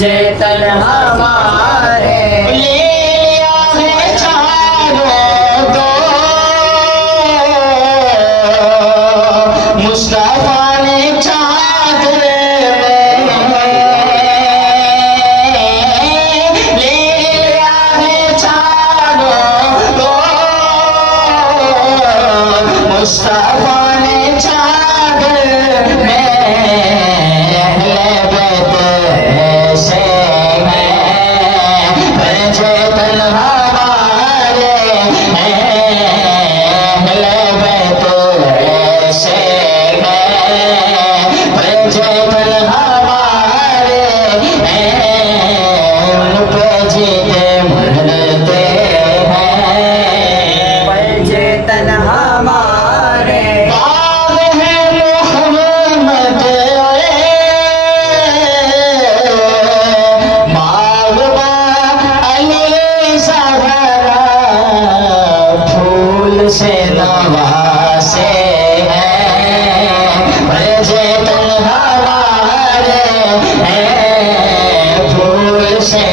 चेतन हमारे ले लिया है चारों को मुस्तफा ने चादर में, ले लिया है चारों को मुस्तफा ने चादर में। चेतन हमारे अहले बैत से चेतन हमारे उन पे जीते मरते हैं। चेतन हमारे बाग है मोहम्मद बागबा फूल से नवासे हैं। चेतन हमारे फूल से